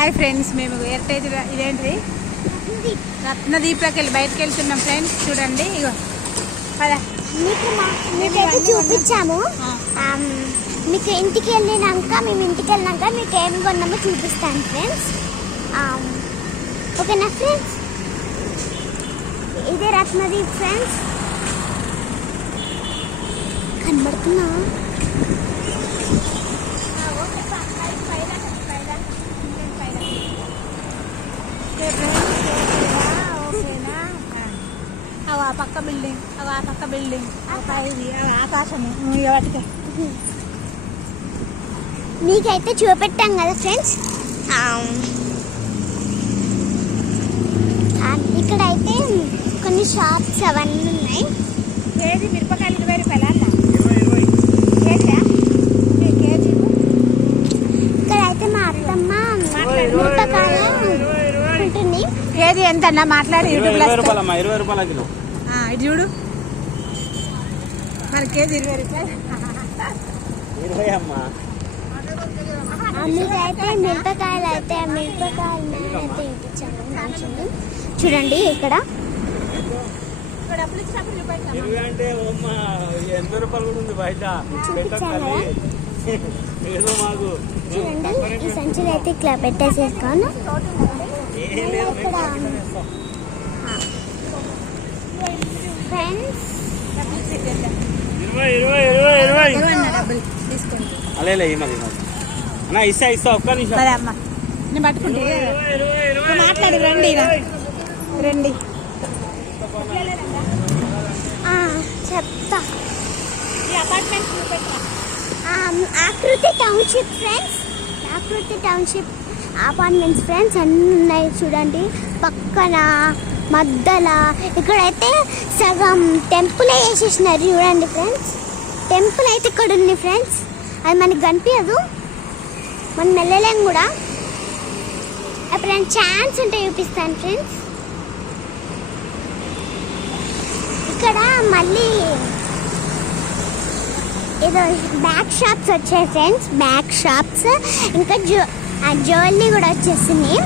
Hi friends, మేము heritage ఇదేంటి రత్నదీప్లోకి వెళ్ళి బయటకు వెళ్తున్నాం ఫ్రెండ్స్. చూడండి ఇగో మీకైతే చూపించాము. మీకు ఇంటికి వెళ్ళినాక మీకు ఏం కొన్నామో చూపిస్తాను ఫ్రెండ్స్. ఓకేనా ఫ్రెండ్స్? ఇదే రత్నదీప్ ఫ్రెండ్స్. కనబడుతున్నా? పక్క బిల్డింగ్, ఆ పక్క బిల్డింగ్, ఆకాశము వాటికి మీకైతే చూపెట్టాం కదా ఫ్రెండ్స్. ఇక్కడైతే కొన్ని షాప్స్ అవన్నీ ఉన్నాయి. కేజీ మిరపకాయలు 20 రూపాయలు కేజీ. ఇక్కడైతే మా అత్తమ్మ మిరపకాయలు ఉంటుంది. కేజీ ఎంత అన్న మాట్లాడి యూట్యూబ్ 20 రూపాయల కిలో. ఇది చూడు, మన కేజీ 20 రూపాయలు. మీకైతే మిరపకాయలు అయితే చూపించాము. చూడండి ఇక్కడ చూడండి, ఈ సంచులు అయితే ఇట్లా పెట్టేసేసుకోను. ఫ్రెండ్స్ ఇస్తా ఒక్క నిమిషం అమ్మా, నేను పట్టుకుంటే మాట్లాడి రండి రండి. చెప్తా. ఆకృతి టౌన్షిప్ ఫ్రెండ్స్, ఆకృతి టౌన్షిప్ అపార్ట్మెంట్స్ ఫ్రెండ్స్ అన్నీ ఉన్నాయి. చూడండి పక్కన మధ్యల ఇక్కడైతే సగం టెంపుల్ వేసేసినారు. చూడండి ఫ్రెండ్స్, టెంపుల్ అయితే ఇక్కడ ఉంది ఫ్రెండ్స్. అది మనకి కనిపించదు, మనం వెళ్ళలేం కూడా. ఎప్పుడైనా ఛాన్స్ ఉంటే చూపిస్తాను ఫ్రెండ్స్. ఇక్కడ మళ్ళీ ఏదో బ్యాక్ షాప్స్ వచ్చాయి ఫ్రెండ్స్, బ్యాక్ షాప్స్. ఇంకా జ్యువెలరీ కూడా వచ్చేసింది,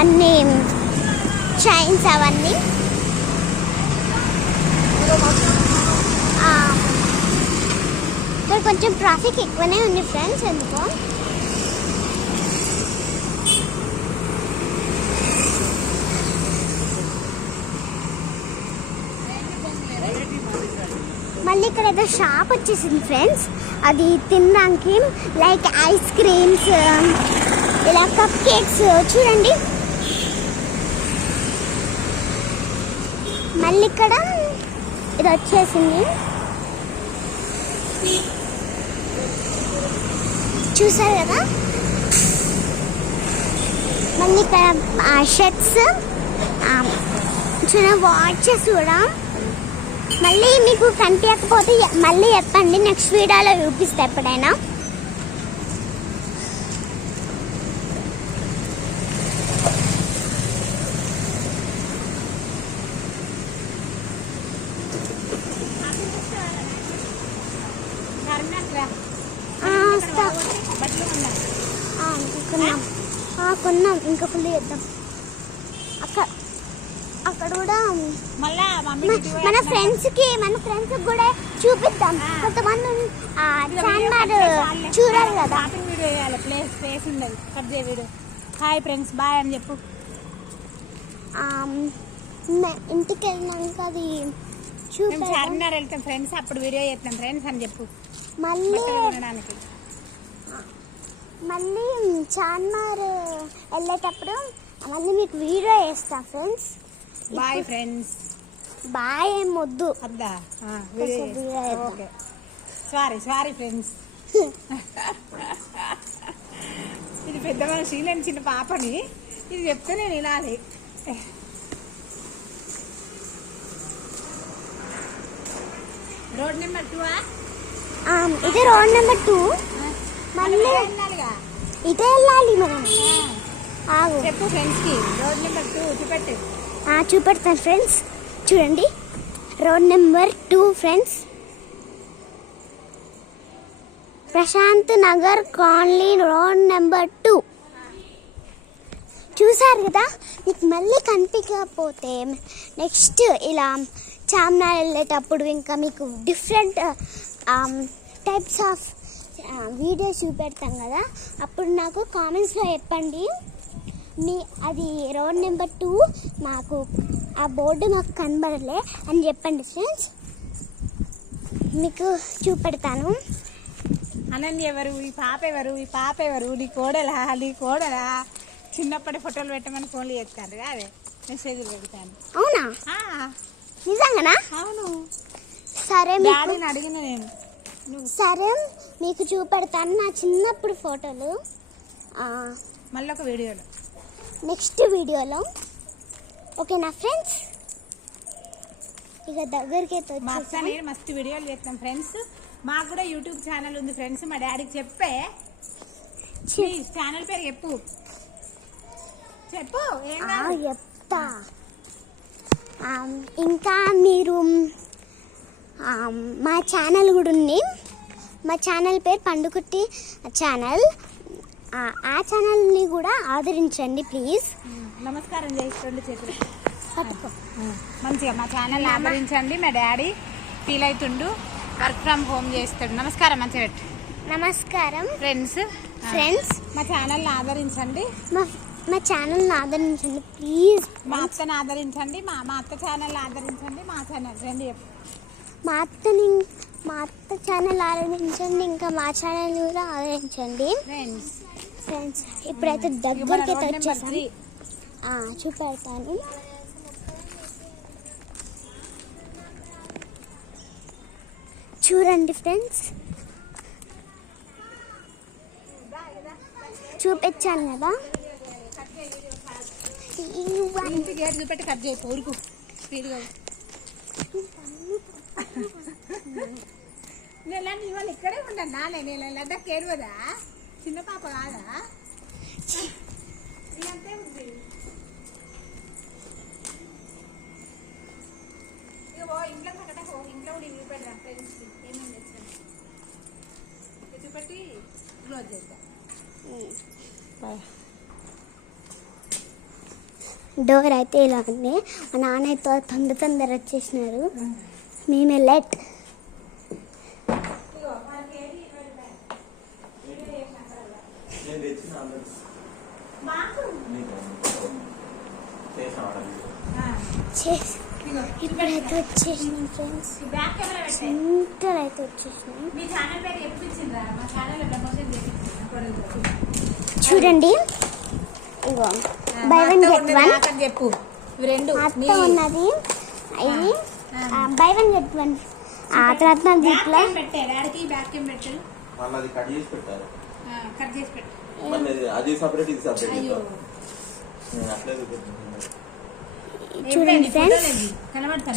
అన్ని చైన్స్ అవన్నీ. ఇక్కడ కొంచెం ట్రాఫిక్ ఎక్కువనే ఉంది ఫ్రెండ్స్. ఎందుకో మళ్ళీ ఇక్కడ ఏదో షాప్ వచ్చేసింది ఫ్రెండ్స్. అది తినడానికి లైక్ ఐస్ క్రీమ్స్, ఇలా కప్ కేక్స్. చూడండి మళ్ళీ ఇక్కడ ఇది వచ్చేసింది. చూసారు కదా? మళ్ళీ ఇక్కడ షర్ట్స్, చూడ వాచెస్ కూడా. మళ్ళీ మీకు కనిపించకపోతే మళ్ళీ చెప్పండి, నెక్స్ట్ వీడియోలో చూపిస్తా ఎప్పుడైనా. కొన్నాం, ఇంకా ఫుల్ చేద్దాం. అక్కడ కూడా మన ఫ్రెండ్స్ కూడా చూపిద్దాం. కొంతమంది చూడాలి కదా. ప్లేస్ ఉండదు, కట్ చేయ వీడియో. హాయ్ ఫ్రెండ్స్, బాయ్ అని చెప్పు. ఇంటికి వెళ్ళినాక అది చార్మినార్ వెళ్తాం ఫ్రెండ్స్, అప్పుడు వీడియో చేస్తాం ఫ్రెండ్స్ అని చెప్పు. మళ్ళీ చార్మినార్ వెళ్ళేటప్పుడు మళ్ళీ మీకు వీడియో వేస్తా ఫ్రెండ్స్. Bye friends. బాయ్ ఏం వద్దు, అద్దా ఓకే. Sorry friends. ఇది పెద్ద మనిషి, నేను చిన్న పాపని. ఇది చెప్తే నేను వినాలి. Road number 2. ఇది రోడ్ నెంబర్ 2. మళ్ళీ ఇదే వెళ్ళాలి మనం. చెప్పు ఫ్రెండ్స్ కి రోడ్ నెంబర్ 2 చూపెట్టు. చూపెడతాను ఫ్రెండ్స్. చూడండి road number 2 friends. Prashanth Nagar colony road number 2. చూసారు కదా, మీకు మళ్ళీ కనిపించకపోతే నెక్స్ట్ ఇలా చార్మినార్ వెళ్ళేటప్పుడు ఇంకా మీకు డిఫరెంట్ టైప్స్ ఆఫ్ వీడియోస్ చూపెడతాం కదా, అప్పుడు నాకు కామెంట్స్లో చెప్పండి. అది రోడ్ నెంబర్ 2 మాకు ఆ బోర్డు మాకు కనబడలే అని చెప్పండి ఫ్రెండ్స్, మీకు చూపెడతాను. అనన్య ఎవరు, ఈ పాప ఎవరు, ఈ పాప ఎవరు, నీ కోడలా చిన్నప్పటి ఫోటోలు పెట్టమని ఫోన్లు చేస్తాను అదే మెసేజ్లు పెడతాను. అవునా? నిజంగానా? అవును. సరే డాడీని అడిగిన నేను. సరే మీకు చూపెడతాను నా చిన్నప్పుడు ఫోటోలు మళ్ళీ ఒక వీడియోలో, నెక్స్ట్ వీడియోలో. ఓకేనా ఫ్రెండ్స్? ఇక దగ్గరికి అయితే మా అక్క నేను మస్తు వీడియోలు చేస్తాం ఫ్రెండ్స్. మాకు కూడా యూట్యూబ్ ఛానల్ ఉంది ఫ్రెండ్స్. మా డాడీకి చెప్పే ఛానల్ పేరు చెప్పు చెప్తా. ఇంకా మీరు మా ఛానల్ కూడా ఉంది. మా ఛానల్ పేరు పండుకుట్టి ఛానల్. ఆ ఛానల్ని కూడా ఆదరించండి ప్లీజ్. నమస్కారం చేయండి చేతులు పట్టుకో మంచిగా. మా ఛానల్ ఆదరించండి. మా డాడీ ఫీల్ అవుతుండు, వర్క్ ఫ్రమ్ హోమ్ చేస్తాడు. నమస్కారం మంచిగా పెట్టు. నమస్కారం ఫ్రెండ్స్. మా ఛానల్ని ఆదరించండి. మా ఛానల్ని ఆదరించండి ప్లీజ్. మా అత్తని ఆదరించండి. మా అత్త ఛానల్ ఆదరించండి. మా ఛానల్ రండి. మా అత్త ఛానల్ ఆదరించండి, ఇంకా మా ఛానల్ కూడా ఆదరించండి ఫ్రెండ్స్. ఇప్పుడైతే దగ్గరికి అయితే వచ్చేసాను, చూపెడతాను. చూడండి ఫ్రెండ్స్, చూపించాను కదా. చూపెట్టి కట్ చేయి ఊరుకు స్పీడ్గా. నేను ఇవాళ ఇక్కడే ఉండన్నా. నేను లడ్డా కేరువదా, చిన్న పాప కాదా? అంతే ఉంది. ఇంట్లో పక్కన ఇంట్లో కూడా చూపెడదా ఫ్రెండ్స్ ఏమేమి తెచ్చాను చూపెట్టి క్లోజ్ చేద్దాం. డోర్ అయితే ఇలా ఉంది. మా నాన్న అయితే తొందర వచ్చేసినారు. మేమే లెట్. ఇప్పుడైతే వచ్చేసినాం ఫ్రెండ్స్. సెంటర్ అయితే వచ్చేసినాం. చూడండి, ఇగో బై వన్ గెట్ వన్ చెప్పు. అత్త ఉన్నది. ఇది బై వన్ గెట్ వన్. ఆ తర్వాత దీంట్లో చూడండి ఫ్రెండ్స్,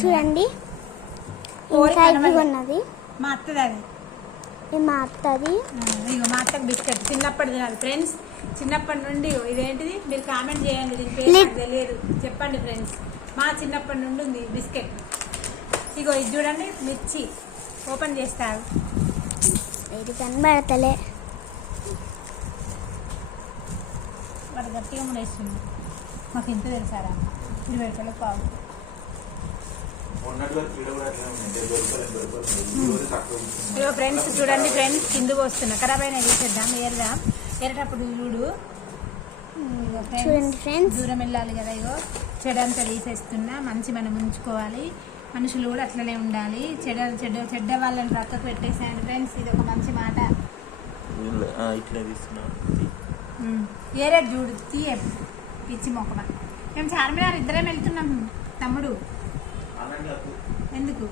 చూడండి ఇంకా ఇది ఉన్నది. మా అత్తది అది. ఇది మా అత్తది. ఇగో మా అత్తకి బిస్కెట్ చిన్నప్పటి తినాలి ఫ్రెండ్స్. చిన్నప్పటి నుండి ఇదేంటిది మీరు కామెంట్ చేయండి. దీని పేరు నాకు తెలియదు, చెప్పండి ఫ్రెండ్స్. మా చిన్నప్పటి నుండి ఉంది బిస్కెట్. ఇగో ఇది చూడండి, మిర్చి ఓపెన్ చేస్తారు. ఇది కనబడతలే, వాడు గట్టిగా ముడేస్తుంది. మాకు ఇంత తెలుసారా? 20 రూపాయలకు పావు. ఇగో ఫ్రెండ్స్ చూడండి ఫ్రెండ్స్, కిందకు వస్తున్నా. ఖరాబ్ అయినా తీసేద్దాం, ఏరేటప్పుడు చూడు. చూడండి ఫ్రెండ్స్, దూరం వెళ్ళాలి కదా. ఇగో చెడంతా తీసేస్తున్నా. మంచి మనం ఉంచుకోవాలి. మనుషులు కూడా అట్లనే ఉండాలి. చెడ్డ వాళ్ళని పక్కకు పెట్టేసాయండి ఫ్రెండ్స్. ఇది ఒక మంచి మాట. ఏరే చూడు తీయ పిచ్చి మొక్కమా. మేము చార్మినార్ ఇద్దరేం వెళ్తున్నాం తమ్ముడు. ఎందుకు?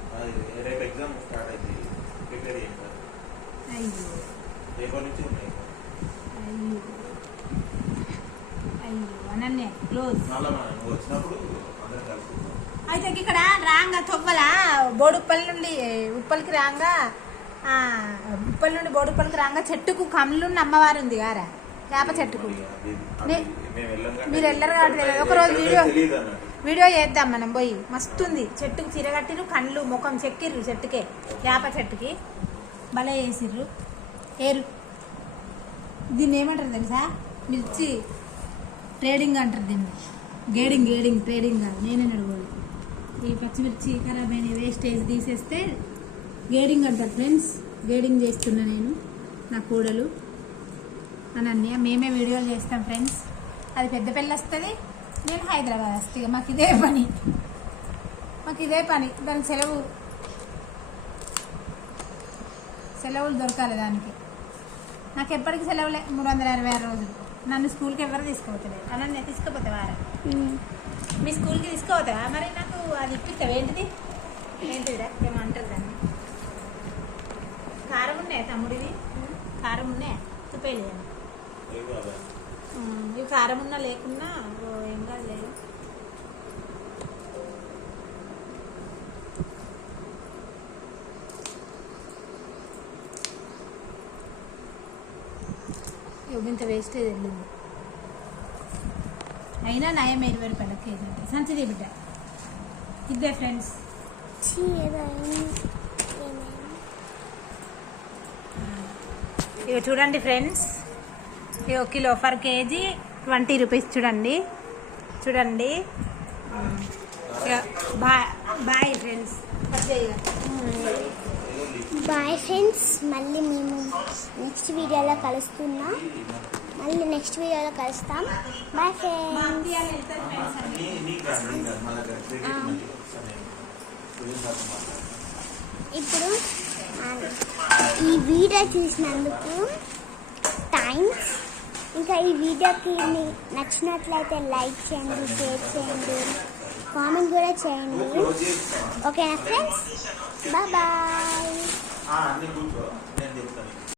అయ్యో అనన్య క్లోజ్. అయితే ఇక్కడ రాంగా తొవ్వల బోడుప్పల్ నుండి ఉప్పల్కి రాంగా, ఉప్పల్ నుండి బోడుప్పల్కి రాంగా చెట్టుకు కమలున్న అమ్మవారు ఉంది గారా, వేప చెట్టుకు. మీరు వెళ్ళరు కాబట్టి ఒకరోజు వీడియో చేద్దాం మనం పోయి. మస్తుంది. చెట్టుకు చిరగట్టిరు, కండ్లు ముఖం చెక్కిర్రు చెట్టుకే, వేప చెట్టుకి భలే వేసిర్రు. ఏరు దీన్ని ఏమంటారు తెలుసా? మిర్చి. ట్రేడింగ్ అంటారు దీన్ని. గేడింగ్ ట్రేడింగ్ కాదు, నేనే నడవాలి. ఈ పచ్చిమిర్చి ఖరాబ్ అయిన వేస్టేజ్ తీసేస్తే గేడింగ్ అంటారు ఫ్రెండ్స్. గేడింగ్ చేస్తున్నా నేను, నా కోడలు అనన్య. మేమే వీడియోలు చేస్తాం ఫ్రెండ్స్. అది పెద్ద పెళ్ళి వస్తుంది, నేను హైదరాబాద్ వస్తాయి. మాకు ఇదే పని. దాని సెలవులు దొరకాలి దానికి. నాకు ఎప్పటికీ సెలవులే 366 రోజులు. నన్ను స్కూల్కి ఎవరు తీసుకుపోతలేదు. అనన్య తీసుకుపోతావా? మీ స్కూల్కి తీసుకుపోతావా? మరి నాకు అది ఇప్పిస్తావు. ఏంటిదిరా ఏమంటారు దాన్ని? కారం ఉన్నాయా తమ్ముడివి? కారం ఉన్నాయా? తుప్పేలేదు. ఇవి కారం ఉన్నా లేకున్నా ఏం కాదు లేదు. ఇంత వేస్టేజ్ వెళ్ళింది. అయినా నయం 20 రూపాయల కేజీ అంటే సంచిది బిడ్డ. ఇద్దే ఫ్రెండ్స్. ఇక చూడండి ఫ్రెండ్స్, ఇక కిలో పర్ కేజీ 20 రూపీస్. చూడండి. Bye friends. Bye friends. మళ్ళీ మేము నెక్స్ట్ వీడియోలో కలుస్తాం. Bye friends. ఇప్పుడు ఈ వీడియో చూసినందుకు థ్యాంక్స్. ఇంకా ఈ వీడియోకి నచ్చినట్లయితే లైక్ చేయండి, షేర్ చేయండి, కామెంట్ కూడా చేయండి. ఓకేనా ఫ్రెండ్స్? బాయ్.